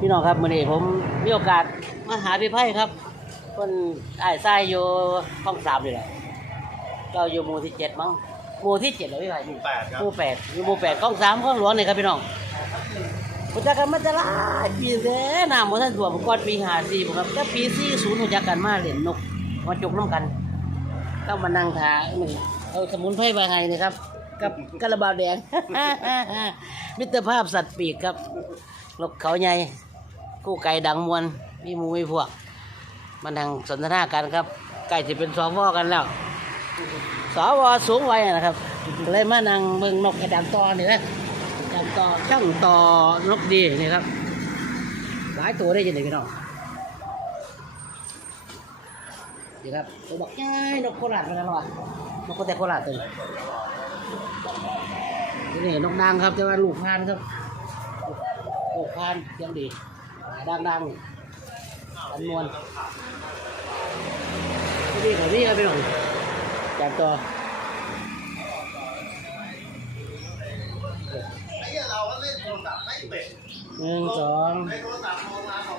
พี่น้องครับมื่อนี้ผมมีโอกาสมาหาพี่ไพ่ครับคนไอ้ายทรายอยู่ห้องสามนี่แหละเราอยู่หมู่ที่เจ็ดมั้งหมู่ที่เจ็ดเหรอพี่ไพ่หมู่แปดครับหมู่แปดอยู่หมู่แปดห้องสามห้องหลวงนี่ครับพี่น้องรู้จักกันมาจะหลายปีแล้วน้ำมันท่านถ่วมก่อนปีห้าสี่ผมครับก็ปีสี่ศูนย์รู้จักกันมาเล่นนกมาจุกน้ำกันก็มานั่งทานี่เอาสมุนไพรมาไงนะครับ กับกระบาวแดงมิตรภาพสัตว์ปีกครับนกเขาใหญ่ กู้ไก่ดังมวนมีมูมีพวกมานั่งสนทนากันครับใกล้จะเป็นสวกันแล้วสวสูงไวัยนะครับ เลยมานั่งเบิ่งนกกระดังตอนี่นะดังตอช่างต่อนกดีนี่ครับ หลายตัวได้ยังไงพี่น้องนี่ครับตัวบอกง่ายนกโคราชมาตลอดนกโคแต่โคราชตัวนี้นี่นกนางครับแต่ว่าลูกพานครับโอ้พานเสียงดี ดังดังๆอันนวลนี่ของนี่ครับพี่น้องจับตัวไอ้เหราก็เล่โดนตัดไม่เปิดหนึ่งสอง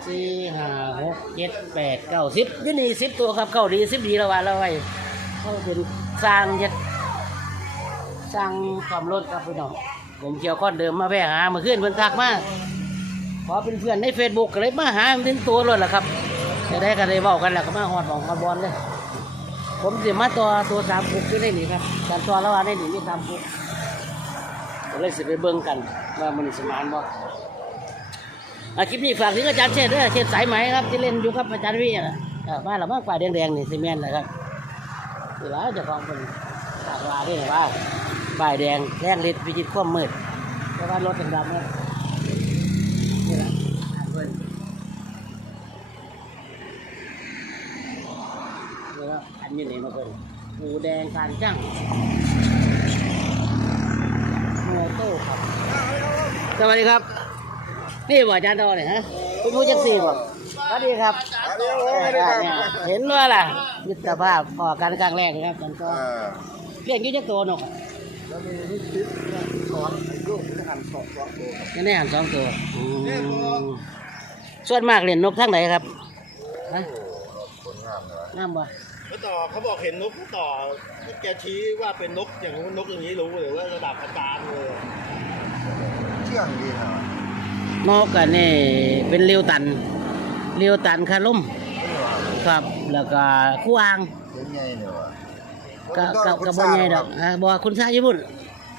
ที่ห้าหกเจ็ดแปดเก้าสิบยี่นี่สิบตัวครับเก้าดีสิบดีล้ววันล้วไว้เขาเป็นสร้างเย็ดสร้างความรถครับพี่น้องผมเกี่ยวข้อนเดิมมาแวะหามาขึ้นเพิ่นทักมา ขอเป็นเพื่อนในเฟซบุ๊กก็เลยมาหาถึงตัวรถแหละครับจะได้กันเลยเว้ากันแหล้วก็มาหอดของคาร์บอนเลย ผมสิมาตัวตัวสามปุกอยู่ในนี่ครับการตัวละวันในนี่มีสามปุกก็เลยสิไปเบิ่งกันว่ามันสมานบ่อาคลิปนี้ฝากถึงอาจารย์เชษฐ์ด้วยเชษฐ์สายไหมครับที่เล่นอยู่ครับอาจารย์วิอะเออมาและมากกว่าแดงๆนี่ซีเมนต์นะครับเวลาจะของคนฝากว่าด้วยว่าป้ายแดงแรงฤทธิ์พิจิตรความมืดแต่ว่ารถดำๆเนี่ยนี่แหละอ่านเพิ่น แล้ว อันนี้นี่มาเพิ่นหมูแดงการจ้างโมโต้ครับ สวัสดีครับ นี่บ่อาจารย์โตเนี่ยฮะคุณผู้จักสี่บ่สวัสดีครับเนี่ยเห็นว่าล่ะมิตรภาพพอกันครั้งแรกนะครับอาจารย์โตเลี้ยงอยุ่จักตัวนกอะแล้วมีนิสิตสอนอายุที่หันสองสองตัวยังได้หันสองตัวอืมส่วนมากเล่นนกทั้งไหนครับฮะคนงามเลยงามบ่ แล้วต่อเขาบอกเห็นนกต่อแกชี้ว่าเป็นนกอย่างนู้นนกอย่างนี้รู้เลยว่าระดับอาจารย์เลยเชื่องดีนะนกกันนี่เป็นเรียวตันเรียวตันคาลุ่มไม่ว่าครับแล้วก็คู่อ่างเลี้ยงไงเนี่ยว่ะก็ก็ก็บ่ใหญ่ดอกอ่าบ่คุณซาญี่ปุ่น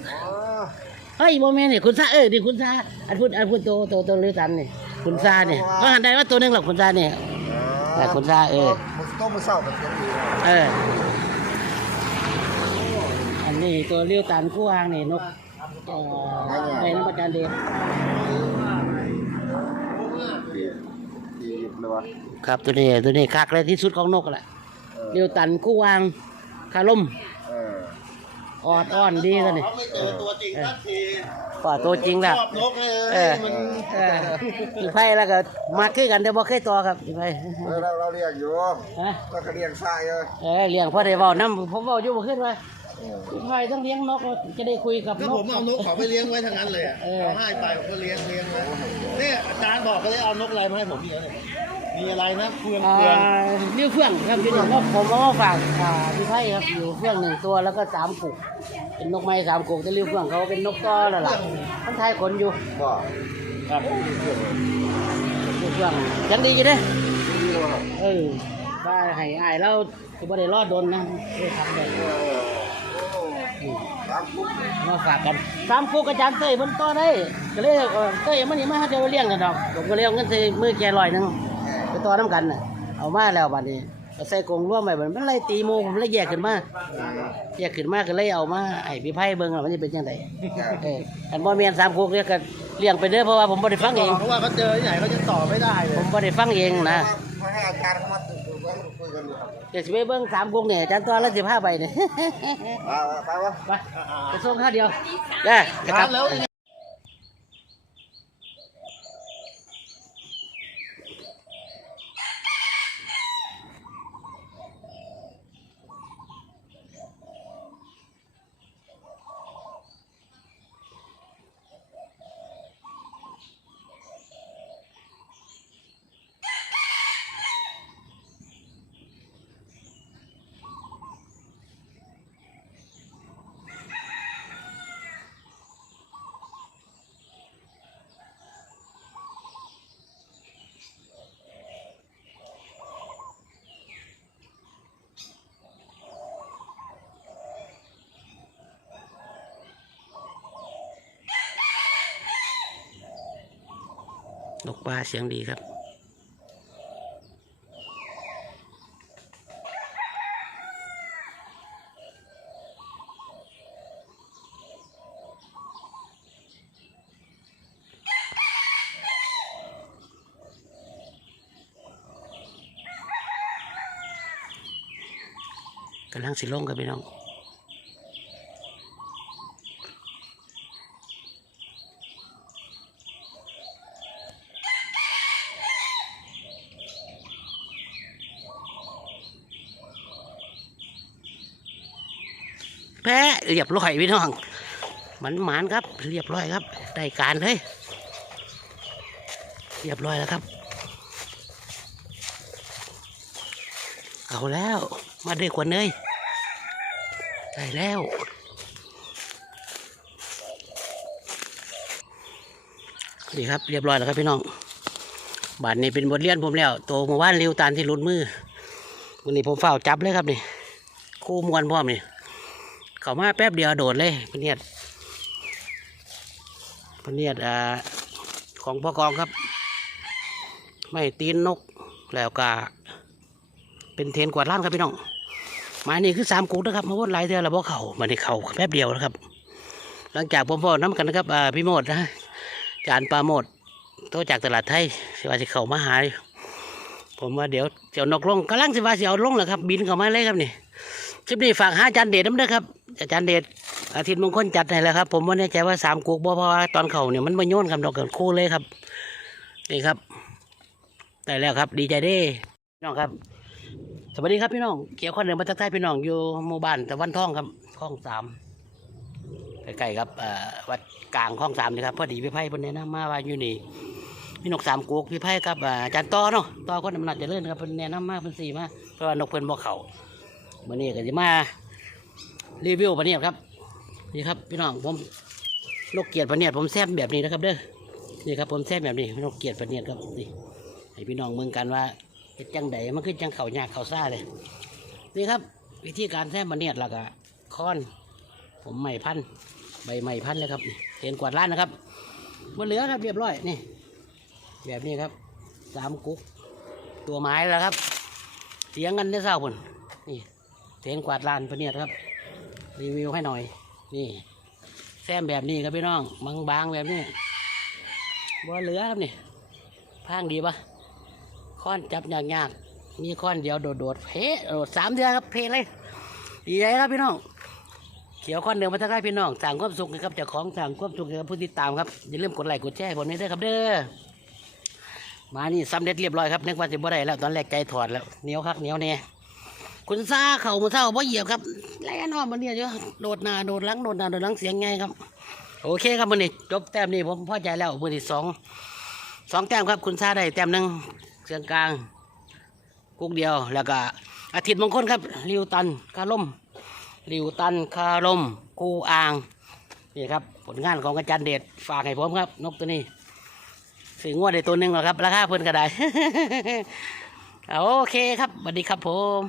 อ๋อเฮ้ยบ่แม่นนี่คุณซาเอ้ยนี่คุณซาอันพูดอันพูดโตโตโตเรียวตันนี่คุณซาเนี่ยก็หันได้ว่าตัวหนึงหรอกคุณซาเนี่ยแต่คุณซ่าเออมัน ต้มมาเศร้ากับเสียงดีนะเออ อันนี้ตัวเรียวตันคู่อ่างนี่นกเอ่อในน้ำประจานเดชดีดีเลยวะครับตัวนี้ตัวนี้คักเลยที่สุดของนกแหละเรียวตันคู่อ่างคาล่มเออออดอ้อนดีกันนี่เขาไม่เจอตัวจริงสักทีป่าตัวจริงแล้วชอบนกเลยเออมันเอออีไพ่แล้วก็มาคือกันแต่บ่เคยต่อครับอีไพ่เออเราเราเรียกอยู่ฮะเราก็เรียกทรายเลยเออเลี้ยงพ่อได้เว้านำผมเว้าอยู่บ่ขึ้นว่าอีไพ่ต้องเลี้ยงนกจะได้คุยกับก็นผกมเอานกเขาไปเลี้ยงไว้ทั้งนั้นเลยอะเออเขาให้ไปผมก็เลี้ยงเลี้ยงไว้เนี่ยอาจารย์บอกก็เลยเอานกอะไรมาให้ผมเลี้ยงเนี่ย มีอะไรนะเฟืองอ่าเฟืองเลี้ยวเฟื่องครับพี่น้องว่าผมเอามาฝากอ่าพี่ไพ่ครับอยู่เฟื่องหนึ่งตัวแล้วก็สามกุกเป็นนกไม้สามกุกแต่เลี้ยวเฟื่องเขาเป็นนกต้อแล้วล่ะท่านไทยขนอยู่บ่ครับเลี้ยวเฟื่องยังดีอยู่เด้ดีเลยวะเออว่าให้อายเราจะบ่ได้รอดโดนนะเออครับแบบเออโอ้สามปุ๊บมาฝากกันสามกุกอาจารย์เต้ยเพิ่นต่อได้ก็เลยเออเต้ยเอามันนี่มาให้เดี๋ยวเลี้ยงกันดอกผมก็เลยเอาเงินใส่มือแกลอยหนึง ไปต่อน้ำกันน่ะเอามาแล้วบัดนี้ก็ใส่กรงร่วมไปบัดมันเลยตีโมผมเลยแยกขึ้นมาแยกขึ้นมาก็เลยเอามาไอ้พี่ไพ่เบิ่งว่ามันจะเป็นยังไงเอออันบ่แม่นสามคุกเนี่ยก็เลี้ยงไปเด้อเพราะว่าผมบ่ได้ฟังเองเพราะว่าเขาเจอที่ไหนเขาจะต่อไม่ได้เลผยมบ่ได้ฟังเองนะมาให้อาจารย์เขามาคุยกันคุยกันอยู่ครับเดี๋ยวสิไปเบิ่งสามคุกเนี่ยอาจารย์ตัวละ15ใบเนี่ยไปไปวะไปไปส่งค่าเดียวเด้อจะกลับแล้ว นกปลาเสียงดีครับ กำลังสิลงกับพี่น้อง แพ้เรียบร้อยพี่น้องมันหมานครับ เรียบร้อยครับได้การเลย เรียบร้อยแล้วครับ เอาแล้วมาด้วยขวดเนยได้แล้ว ดีครับเรียบร้อยแล้วครับพี่น้องบาทนี้เป็นบทเรียนผมแล้วโตมาว่านเร็วตานที่ลุดมือวันนี้ผมเฝ้าจับเลยครับนี่คู่มวนพร้อมนี่ เขามาแป๊บเดียวโดดเลยพเนียดพเนียดอ่าของพ่อกองครับ ไม่ตีนนกแล้วก็เป็นเทนกวาดล้านครับพี่น้องหมายนี่คือสามกุกนะครับมาวนหลายเดือนแล้วพวกเขามาในเขาแป๊บเดียวนะครับ หลังจากผมพอน้ำกันนะครับพี่โมดนะจานปลาโมดโตจากตลาดไทยสิว่าสิเขามาหายผมว่าเดี๋ยวเจ้านกลงกำลังสิว่าสิเอาลงแล้วครับ บินเข้ามาเลยครับนี่ คลิปนี้ฝากหาอาจารย์เดชน้ำเด้อครับอาจารย์เดชอาทิตย์มงคลจัดให้แล้วครับ ผมว่าแน่ใจว่าสามกุกบ่เพราะว่าตอนเขาเนี่ยมันมาโยนครับดอกเกันคู่เลยครับนี่ครับได้แล้วครับ ดีใจเด้พี่น้องครับ สวัสดีครับพี่น้อง เกี่ยวข้อเดินมาทักทายพี่น้องอยู่หมู่บ้านตะวันท่องครับคลองสามใกล้ๆครับวัดกลางคลองสามนี่ครับพอดีพี่ไพ่เพิ่นแนะนำมาว่าอยู่นี่พี่นกสามกุกพี่ไพ่กับอาจารย์ต่อเนาะต่อคนอำนาจะเจริญครับเพิ่นแนะนำมาเพิ่นสี่มาเพราะว่านกเพิ่นบ่เขา วันนี้ก็จะมารีวิวปลาเนียดครับ นี่ครับพี่น้องผมนกเกียรติปลาเนียดผมแซ่บแบบนี้นะครับเด้อนี่ครับผมแซ่บแบบนี้นกเกียรติปลาเนียดครับนี่ให้พี่น้องเมืองกันว่าเฮ็ดจังใดมันคือจังเข่ายากเข่าซ่าเลยนี่ครับ วิธีการแซ่บปลาเนียดแล้วก็ค้อน ผมไม้พันใบไม้พันเลยครับเห็นกวาดล้านนะครับบนเหลือครับเรียบร้อยนี่ แบบนี้ครับสามกุ๊กตัวไม้แล้วครับ เสียงกันได้เศร้าพุ่น นี่เทนกวาดลานพเนียดครับ รีวิวให้หน่อย นี่แซมแบบนี้ครับพี่น้องบางบางๆแบบนี้บ่เหลือครับนี่พางดีปะค้อนจับยากยากๆมีค้อนเดียวโดดโดดๆเพะโดดสามเดือนครับเพะเลยดีใจครับพี่น้องเขียวค้อนเดิมมาทักทายพี่น้องสั่งความสุขให้ครับเจ้าของสั่งความสุขให้กับผู้ติดตามครับอย่าลืมกดไลค์กดแชร์ให้ผมด้วยครับเด้อมานี่สำเร็จเรียบร้อยครับนึกว่าจะบ่ได้แล้วตอนแรกใจถอดแล้วเหนียวคักเหนียวแน่ คุณซาเข่ามือเท่าบ่เหยียบครับแล่นออกมันเนี่ยเยอะโดดนาโดดลังโดดนาโดดลังเสียงไงครับ โอเคครับมือนี้จบแต้มนี้ผมพอใจแล้วมือที่สองสองแต้มครับ คุณซาได้แต้มหนึ่งเสียงกลางกุกเดียวแล้วก็อาทิตย์มงคลครับริวตันคาล่มริวตันคาล่มกูอ่างนี่ครับผลงานของอาจารย์เดชฝากให้ผมครับ นกตัวนี้ซื้องวดได้ตัวหนึ่งหรอครับ ราคาเพิ่นก็ได้ โอเคครับสวัสดีครับผม